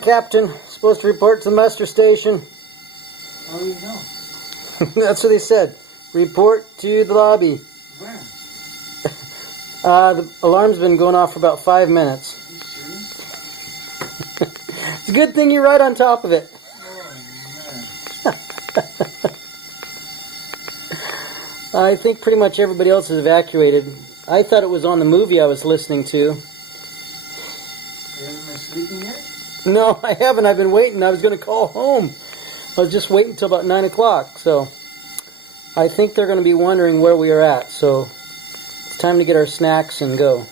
Captain, supposed to report to the muster station. How do you know? That's what they said. Report to the lobby. Where? The alarm's been going off for about 5 minutes. Are you serious? It's a good thing you're right on top of it. Oh, I think pretty much everybody else is evacuated. I thought it was on the movie I was listening to. you haven't been sleeping yet? No, I haven't. I've been waiting. I was going to call home. I was just waiting until about 9 o'clock. So I think they're going to be wondering where we are at. So it's time to get our snacks and go.